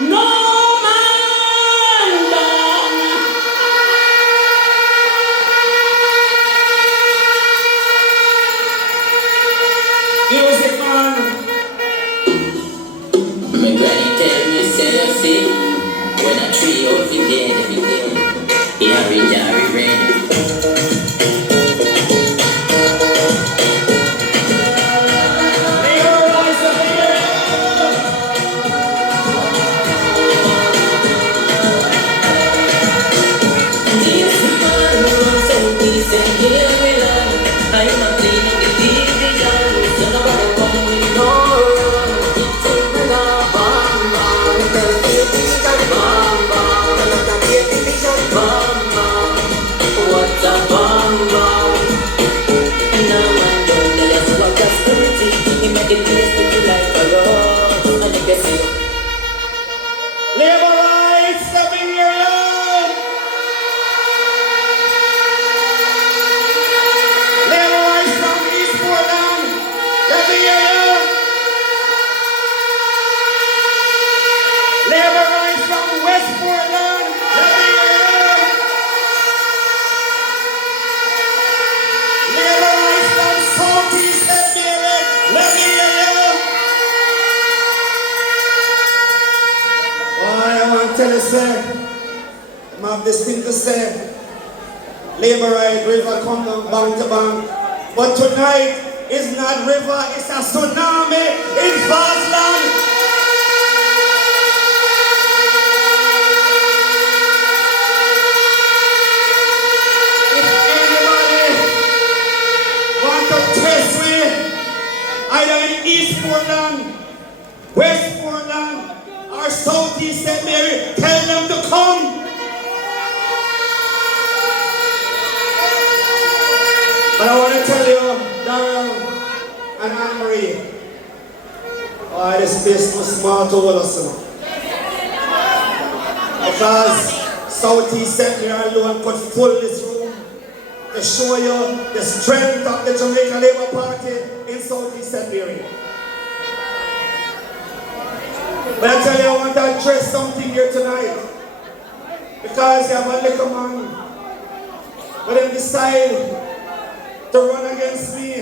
No man down. Music man. My granny tell me, say you see, when a tree out the dead, yeah, we red. Labor rights, let me hear you. Labor rights from East Portland, let me hear you. Labor rights from West Portland, let me hear you. Labor rights from Southeast Endorsement, let me hear you. Why I want to tell you, sir, I have this thing to say. Labor right, river come down bank to bank. But tonight is not river, it's a tsunami in Vazland. If anybody want to test me, either in East Portland, West Portland, or Southeast St. Mary, tell them to come. But I want to tell you, Darrell and Anne-Marie, why this place was smart to hold us now. Because Southeast St. Mary alone could fill this room to show you the strength of the Jamaica Labour Party in Southeast St. Mary. But I tell you, I want to address something here tonight. Because you have a little man, but them decide to run against me.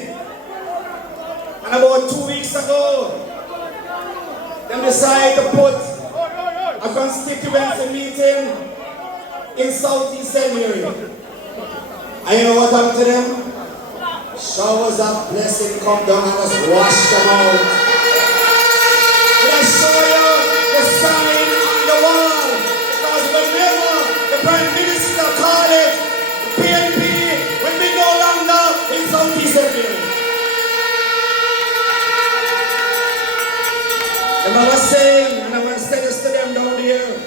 And about 2 weeks ago, them decide to put a constituency meeting in Southeast St. Mary. And you know what happened to them? Showers of blessing come down and just wash them out. But I show you the sign on the wall. Because whenever the Prime Minister called it, the PNP will be no longer in Southeast St. Mary. And I was saying, and I'm going to say this to them down here,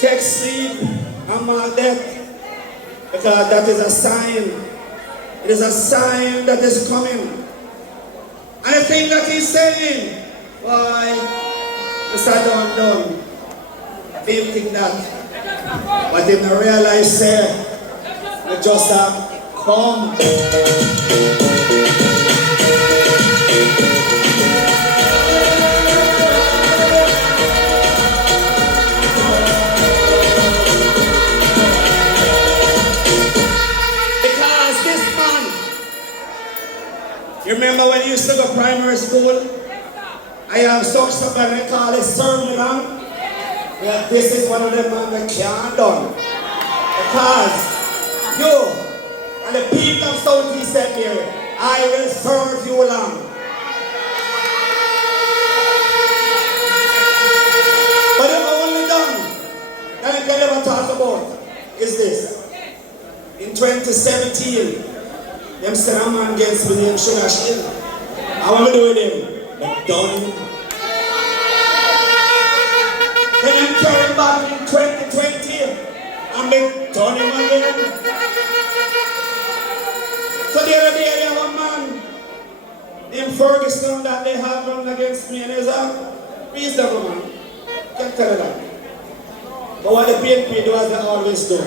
take sleep and my death. Because that is a sign. It is a sign that is coming. And the thing that he's saying, why, Mr. Don, they think that. But they don't realize, say, we just come. Because this man, you remember when you used to go primary school? I have somebody call it sermon man. Well, this is one of them man that can't done. Because you and the people of Southeast St. Mary, I will serve you long. But the only done that I can never talk about is this. In 2017, them said a man against me named Sugar Shield. I want to do with him. But done. Then I'm carrying back in 2020 and they done him again. So the other day they have a man named Ferguson that they have run against me and he's a reasonable man. Can't tell you that. But what the PNP do as they always do,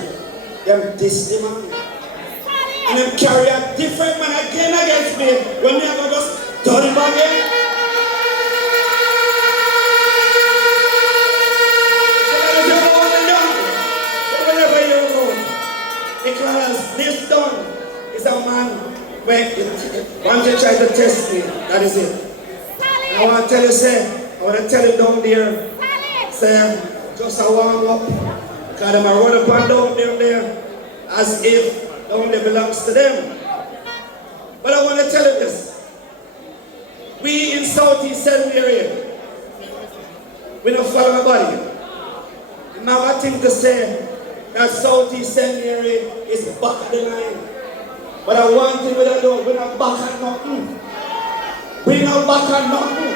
them diss the man. And them carry a different man again against me when they have just done him again. try to test me. That is it. And I want to tell you, say, I want to tell him down there, say, just a warm up. Because I'm run up and down there as if down there belongs to them. But I want to tell you this. We in Southeast area, we don't follow nobody. And now I think to say that Southeast area is back of the line. But I want thing we don't do, we're not back at nothing. We're not back at nothing.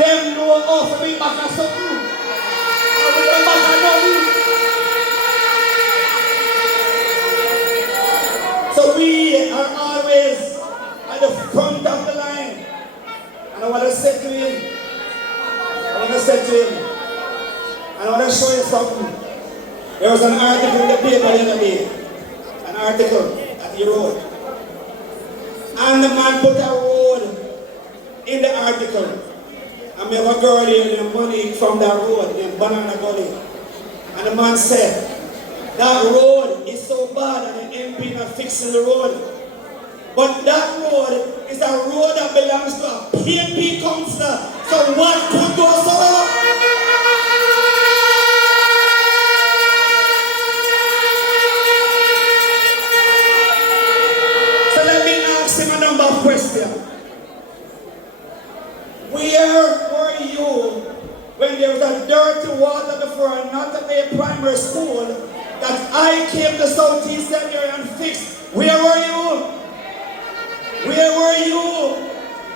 Them know us, we back at something. And we don't back at nothing. So we are always at the front of the line. And I want to say to him, and I want to show you something. There was an article in the paper the other day, an article that he wrote. And the man put a road in the article. And we have a girl here named Monique from that road, named Banana Gully. And the man said, that road is so bad and the MP not fixing the road. But that road is a road that belongs to a PNP councillor. So what could go so wrong? So let me ask him a number of questions. Where were you when there was a dirty water before a Not-A-Bay primary school that I came to Southeast area and fixed? Where were you? Where were you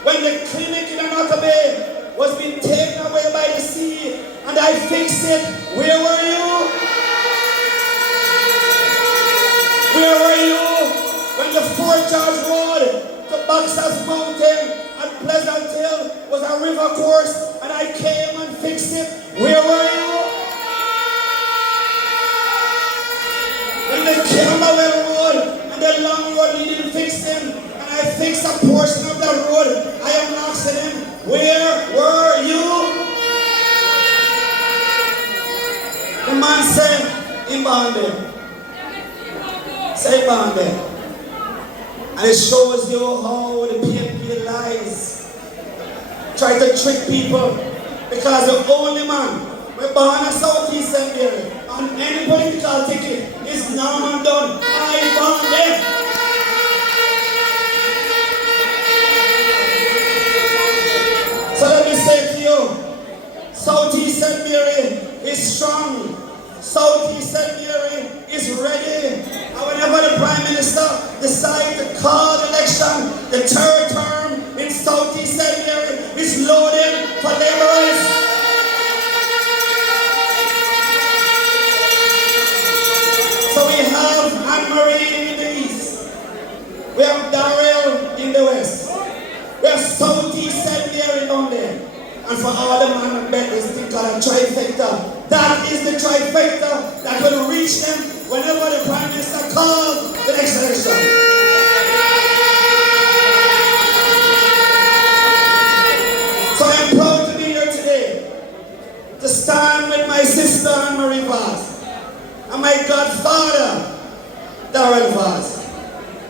when the clinic in Not-A-Bay was being taken away by the sea and I fixed it? Where were you? Where were you when the Fort George Road to Boxers Mountain and Pleasant Hill was a river course and I came and fixed it? Where were you? When the Camberwell Road and the Long Road needed fixing, I fixed a portion of the road. I am asking him, where were you? The man said, in Bombay. Say Bombay. And it shows you how the PNP lies. Try to trick people. Because the only man we're born a Southeast area on any political ticket is Norman Dunn. I born there. So let me say to you, Southeast area is strong. Southeast area is ready. And whenever the Prime Minister decides to call election, the third term in Southeast area is loaded for laborers. So we have Anne-Marie in the east. We have Darrell in the west. We have Southeast area down there. And for all the man and bet this thing called a trifecta. That is the trifecta that will reach them whenever the Prime Minister calls the next election. So I'm proud to be here today to stand with my sister Anne-Marie Vaz and my godfather Darrell Vaz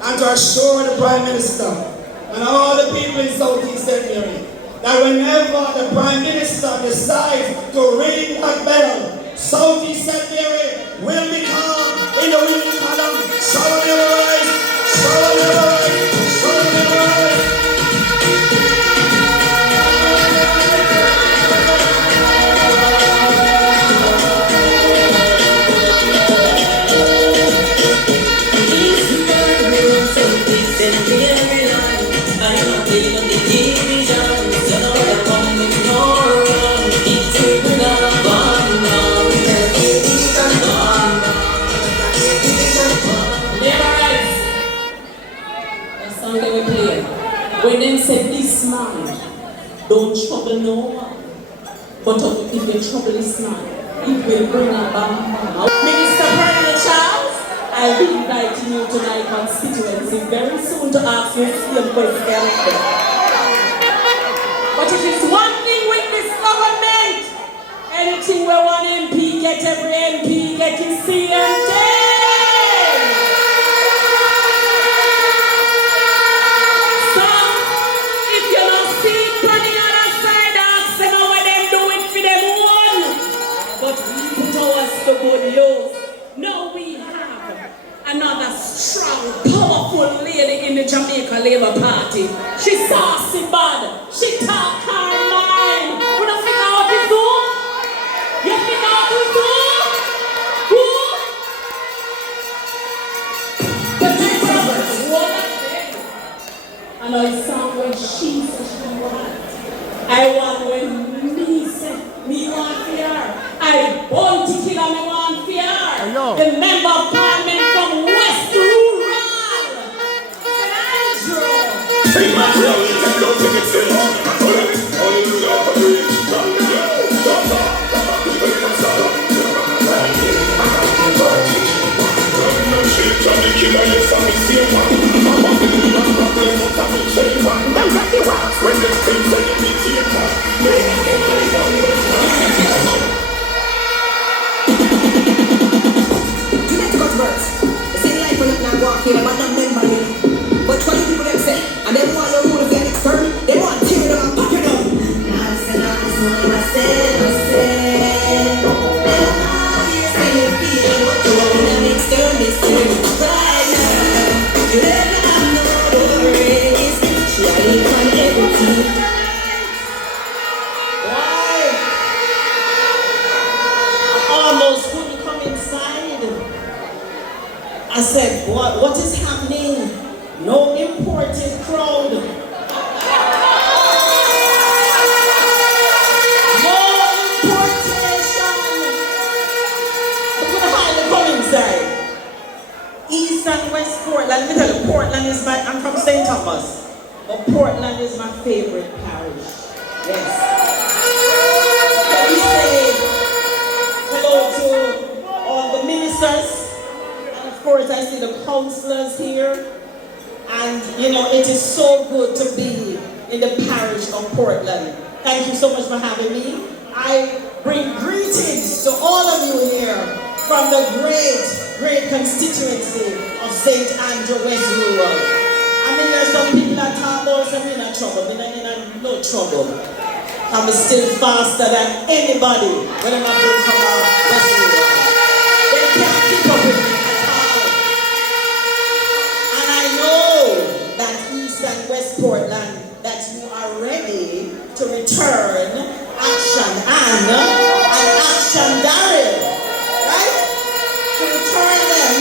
and to assure the Prime Minister and all the people in Southeast area that whenever the Prime Minister decides to ring that bell, Southeast area will be called in the winning column. Show them the rise, show them the rise, show them the rise. When them say this man, don't trouble no one. But if you trouble this man, it will bring a bang. Minister President Charles, I'll be inviting you to my constituency very soon to ask you the question. But it is one thing with this government. Anything where one MP get, every MP get his CMT. another strong, powerful lady in the Jamaica Labour Party. She saucy bad. She talk her mind. You don't figure out this do? You figure out this do? Who? The neighbors. What I said. I know it sounds when she said she want. I want when me say me want fear. I want to kill and me want fear. The member of parliament from West Rural. Andrew. Say my real, you can go take it still. Only you know how to reach. When the things that you need to but what do people them say? And they want your rule of the external. They want to tear them and pack it up. I said. What you want in an external right now. You never know the race. She ain't on everything. Why? I almost couldn't come inside. I said, what is happening? No imported crowd. No importation. I'm gonna hide come inside. East and West Portland. Let me tell you, Portland is I'm from St. Thomas. But Portland is my favorite parish. Yes. Let me say hello to all the ministers. And of course I see the councillors here. And you know, it is so good to be in the parish of Portland. Thank you so much for having me. I bring greetings to all of you here from the great constituency of St. Andrew West Rural. I mean, there's some people that talk about some in trouble. I'm in no trouble. I'm still faster than anybody when I'm been from West Rural. They can't keep up with me. That East and West Portland, that you are ready to return action and action Daryl, right? To return them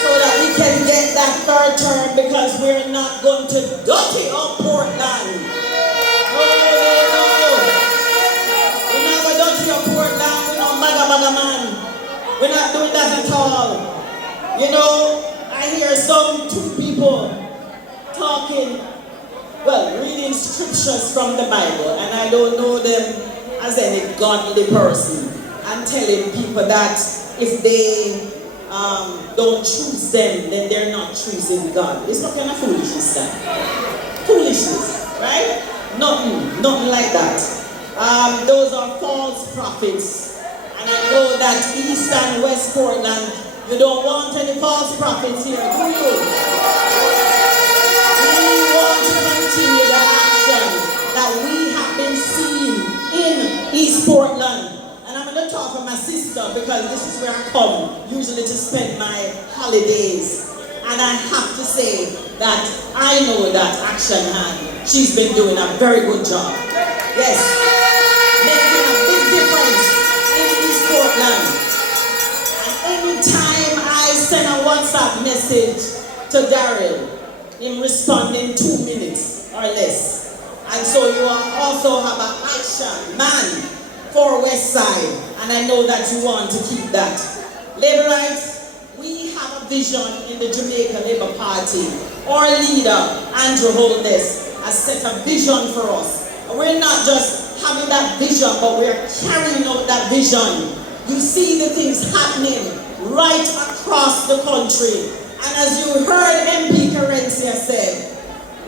so that we can get that third term, because we're not going to dirty up Portland. No. We're not going to dirty up Portland. We're not maga man. We're not doing that at all. You know, I hear some two people talking, reading scriptures from the Bible, and I don't know them as any godly person, and telling people that if they don't choose them, then they're not choosing God. It's what kind of foolishness that? Foolishness, right? Nothing like that. Those are false prophets, and I know that East and West Portland, you don't want any false prophets here, do you? We want to continue the action that we have been seeing in East Portland. And I'm going to talk for my sister, because this is where I come usually to spend my holidays. And I have to say that I know that Action Hand, she's been doing a very good job. Yes, making a big difference in East Portland. And anytime I send a WhatsApp message to Daryl, him responding 2 minutes or less. And so you also have an action man for West Side, and I know that you want to keep that. Laborites, we have a vision in the Jamaica Labour Party. Our leader, Andrew Holness, has set a vision for us. And we're not just having that vision, but we're carrying out that vision. You see the things happening right across the country. And as you heard MP Carencia said,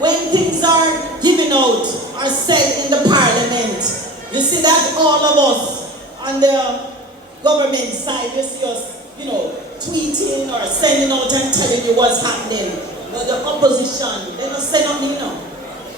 when things are given out or said in the parliament, you see that all of us on the government side, you see us, tweeting or sending out and telling you what's happening. But the opposition, they don't say nothing,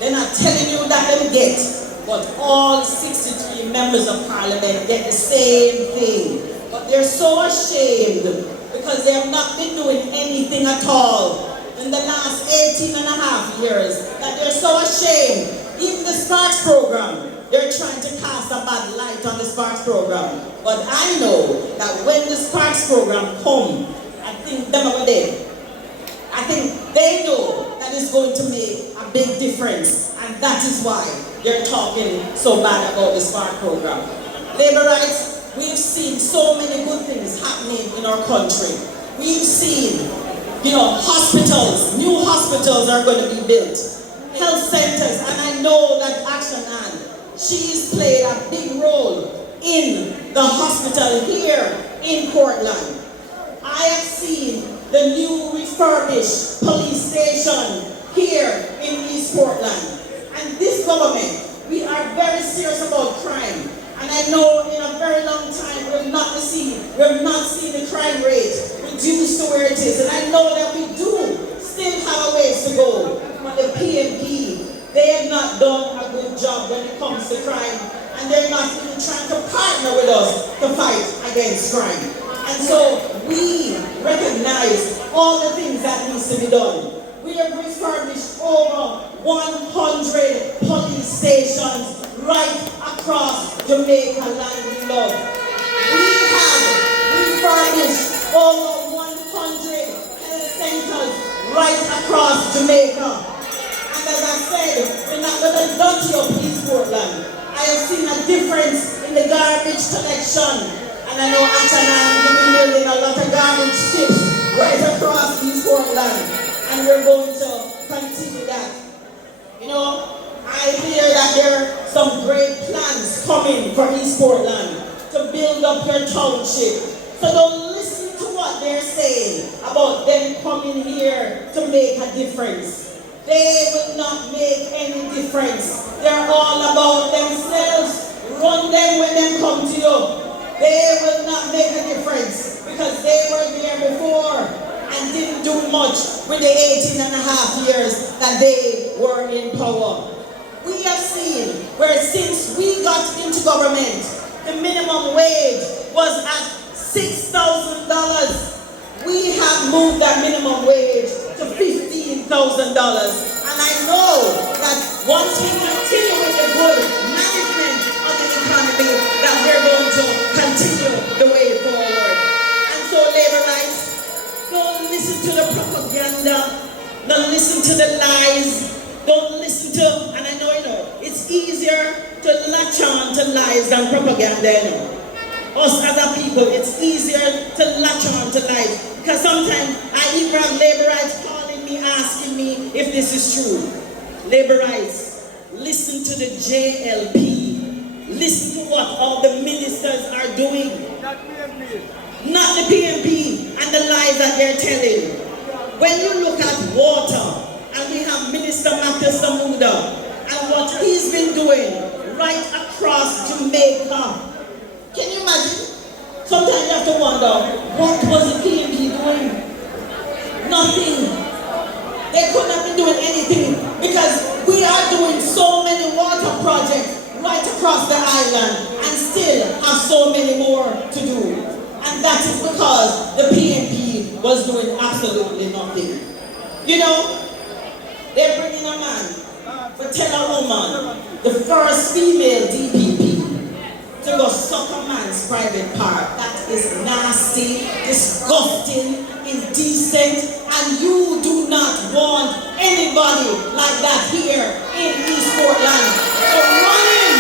They're not telling you that they get. But all 63 members of parliament get the same thing. But they're so ashamed because they have not been doing anything at all in the last 18 and a half years, that they're so ashamed. Even the Sparks program, they're trying to cast a bad light on the Sparks program. But I know that when the Sparks program come, I think them over there, I think they know that it's going to make a big difference, and that is why they're talking so bad about the Spark program. Labor rights, we've seen so many good things happening in our country. We've seen, hospitals, new hospitals are going to be built, health centers, and I know that Action Ann, she's played a big role in the hospital here in Portland. I have seen the new refurbished police station here in East Portland. And this government, we are very serious about crime. And I know in a very long time we've not seen the crime rate reduced to where it is. And I know that we do still have a ways to go. But the PNP, they have not done a good job when it comes to crime. And they're not even trying to partner with us to fight against crime. And so we recognize all the things that needs to be done. We have refurbished over 100 police stations right across Jamaica land we love. We have refurbished over 100 health centers right across Jamaica. And as I said, we're not going to dirty up East Portland. I have seen a difference in the garbage collection. And I know Antonin will be building a lot of garbage tips right across East Portland. And we're going to continue that. I hear that there are some great plans coming for East Portland to build up your township. So don't listen to what they're saying about them coming here to make a difference. They will not make any difference. They're all about themselves. Run them when they come to you. They will not make a difference because they were there before and didn't do much with the 18 and a half years that they were in power. We have seen where since we got into government, the minimum wage was at $6,000. We have moved that minimum wage to $15,000. And I know that once we continue with the good management of the economy, that we're going to continue the way forward. And so labor rights, don't listen to the propaganda, don't listen to the lies, don't listen to, and I know, it's easier to latch on to lies than propaganda, Us as a people, it's easier to latch on to lies. Because sometimes I even have labor rights calling me, asking me if this is true. Labor rights, listen to the JLP. Listen to what all the ministers are doing. Not the PNP and the lies that they're telling. When you look at water, and we have Minister Matthew Samuda, and what he's been doing right across Jamaica. Can you imagine? Sometimes you have to wonder, what was the PNP doing? Nothing. They couldn't have been doing anything because we are doing so many water projects right across the island and still have so many more to do. And that is because the PNP was doing absolutely nothing. They're bringing a man to tell a woman, the first female DPP, to go suck a man's private part. That is nasty, disgusting, indecent, and you do not want anybody like that here in East Portland. So run in!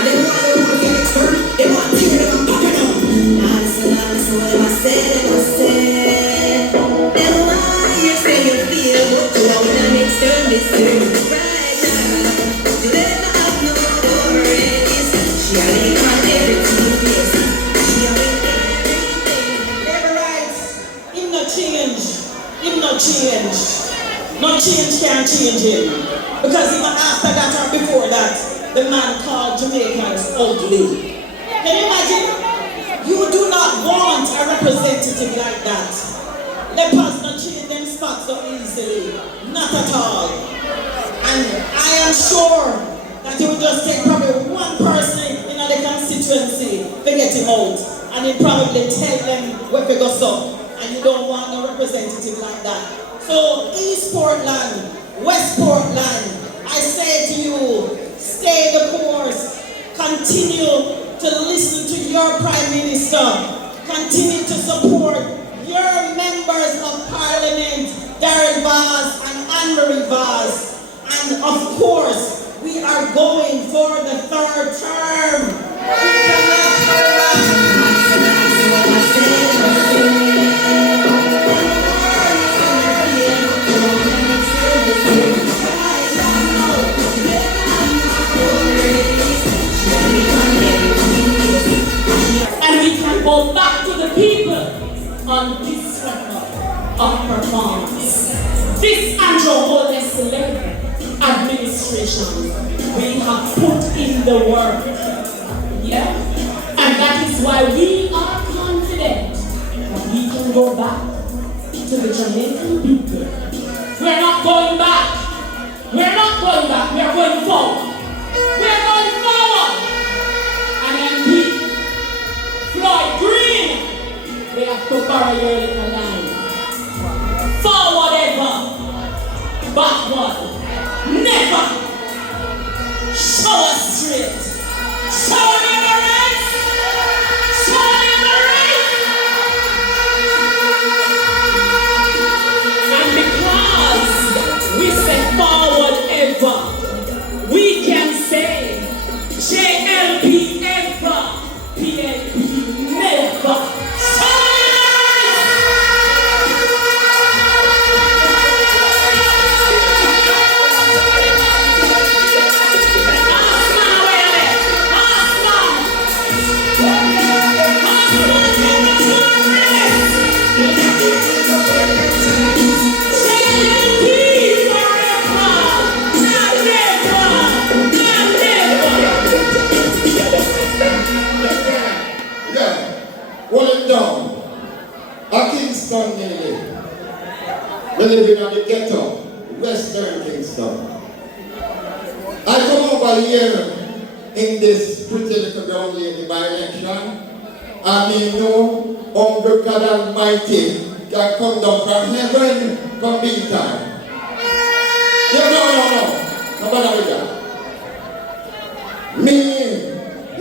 And they want to move an expert, they want to hear them popping up. Listen, what am I saying? Then why you say you feel what you want to mix them right now. You never have no worries. She ain't got everything, yes. She ain't everything. Labor rights, him no change. Him no change. No change can't change him. Because even after that or before that, the man called Jamaicans ugly. Can you imagine? You do not want a representative like that. Lepers not change them spots so easily. Not at all. And I am sure that he will just take forget him out. And he probably tell them where to go so. And you don't want no representative like that. So East Portland, West Portland, I say to you, stay the course. Continue to listen to your Prime Minister. Continue to support your members of Parliament, Darren Vaz and Anne-Marie Vaz. And of course, we are going for the third term. We cannot turn around. And we can go back to the people on this record of performance. This Andrew Holden administration, we have put in the work. Yeah? And that is why we are confident that we can go back to the Jamaican people. We're not going back. We're not going back. We're going forward. We're going forward. And MP Floyd Green, we have to borrow your little line. Forward ever, backward, never. Show us straight. Show them the right. Show them the right. And because we say forward ever, we can say JLP ever, PLP never. Kingston, we live in the ghetto, Western Kingston. I come over here in this pretty little brown lady by election, and you know, Uncle God Almighty can come down from heaven from big time. Yeah, no. Nobody with that. Me,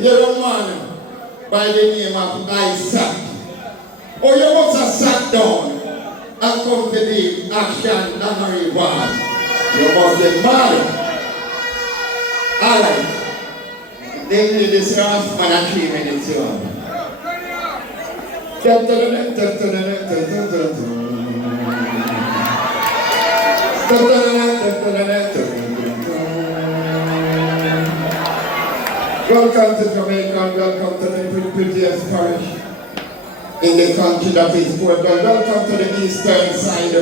you're a man by the name of Isaac. Or you must have sat down and come to the action and reward. You must be mad. Alright. They need this round man and 3 minutes here. Welcome to Jamaica, welcome to the prettiest parish in the country that is Portland. Welcome to the eastern side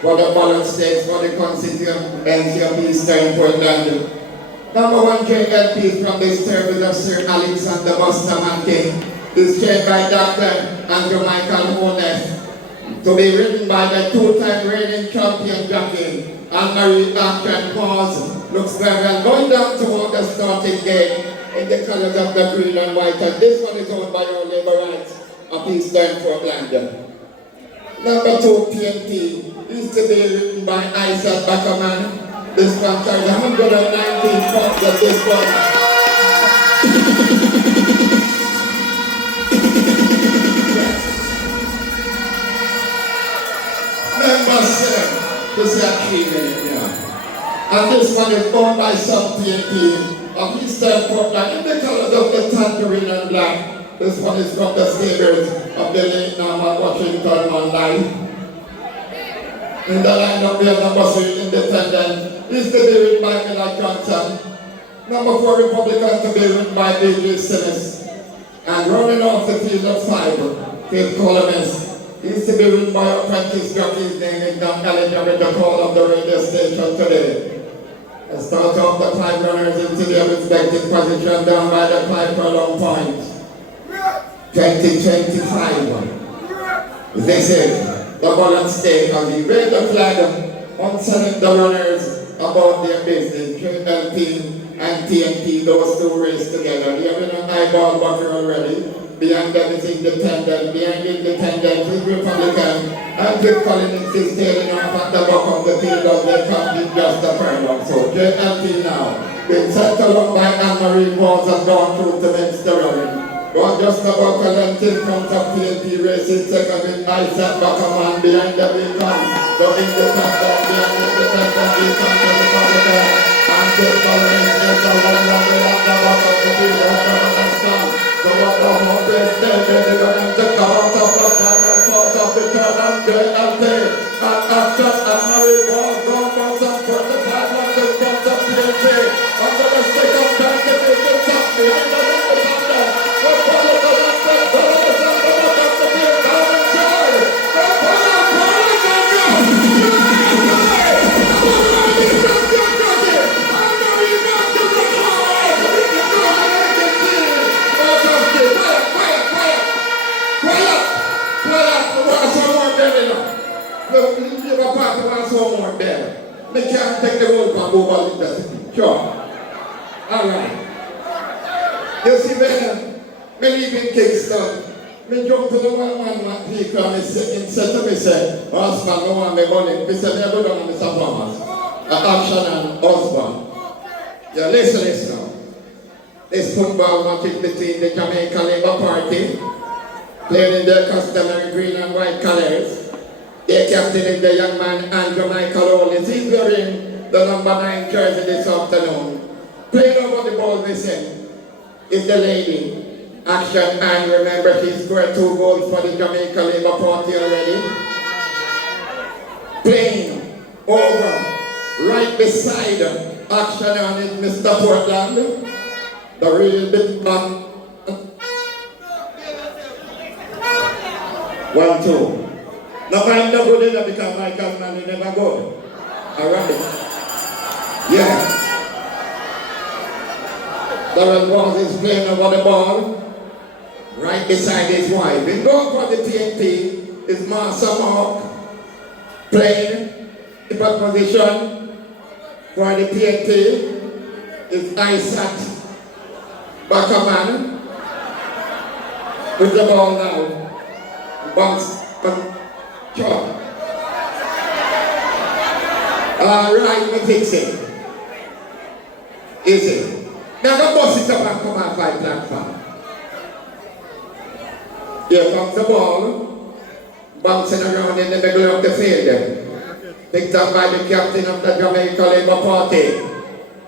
for the ballot states, for the constituents of eastern Portland. Number 1 JLP from the service of Sir Alexander Bustamante is chaired by Dr. Andrew Michael Holness, to be written by the 2-time reigning champion jockey Anne-Marie Pause. Looks very well. Going down toward the starting gate in the colors of the green and white, and this one is owned by our labor rights of Eastern Portland. Number 2 PNP is to be written by Isaac Backerman. This one carries 119 points of this one. Number 7, this is a 3-minute now. And this one is owned by some PNP of Eastern Portland in the colors of the tangerine and black. This one is from the stables of the late Norman Washington Online. In the lineup, we have number 3 Independent is to be written by Miller Johnson. Number 4 Republican to be written by B.J. Simmons. And running off the field of 5, Dave Columnist is to be written by apprentice jockey's name is not eligible to call of the radio station today. Let's start off the 5 runners into their respective position down by the 5 furlong point. 2025. This is the ballot stake as we raise the flag on telling the runners about their business. JLP and TNT, those two race together. They have an eyeball bucker already. Behind them is independent. Behind independent is Republican. And Cliff Collins is tailing off at the back of the field as they compete just a furlong. So JLT now. Been sent along by Anne-Marie Walls and gone through to Minster Running. Gone just about a length in front of TNT racing second with Isaac Backerman behind the beacon. So independent behind independent beacon to the Republican. And Cliff Collins is a long way at the back of the field. So what the whole is there, they're going to come out of the final part of the turn and JLT. And action Anne-Marie Walls gone from some 45 months in front of TNT. Under the stick of Constituents up behind the independent. They can't take the road from over the sure. Alright. You see, me live in Kingston. Me jump to the one vehicle and said to me, say, husband, no one me running. Me said, me go down on Mr. Thomas. Action and husband. Yeah, listen now. This football match is between the Jamaica Labour Party, playing in their customary green and white colors. Their captain is the young man Andrew Michael Hollis. He's wearing the number 9 jersey this afternoon. Playing over the ball with him is the lady. Action, and remember he scored 2 goals for the Jamaica Labour Party already. Playing over, right beside Action and is Mr. Portland. The real big man. 1-2. Now I'm not good enough because Michael man is never good. Alright. Yeah. Darren Walls is playing over the ball. Right beside his wife. In goal for the TNT is Master Mark. Playing in position for the TNT is Isaac Backerman. With the ball now. Bounce. Sure. Alright, we fix it. Easy. Now go bust it up and come out by platform. Here comes the ball. Bouncing around in the middle of the field. Picked up by the captain of the Jamaica Labour Party,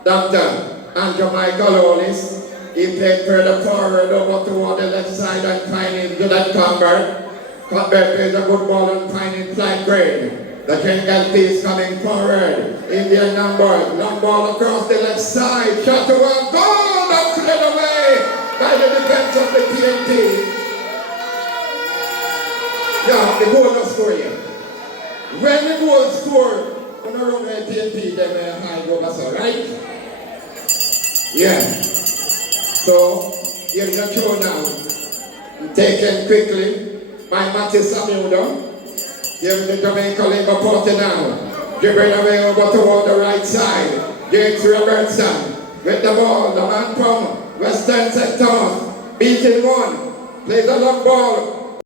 Dr. Andrew Michael Hollis. He played further forward over toward the left side and finding Juliet Cuthbert. Cuthbert plays a good ball and finding flight grade. The JLT is coming forward. Indian numbers. Long ball across the left side. Shot to one. Goal! That's cleared away by the defense of the TNT. Yeah, the goal not score yet. When the goal score, when I run the TNT, then high go back, right? Yeah. So, here's the show now. Taken quickly by Matthew Samuel. Here's the Jamaica Labour Party now. Dribbling away over toward the right side. James Robertson with the ball. The man from Western St. Thomas. Beating one. Plays a long ball.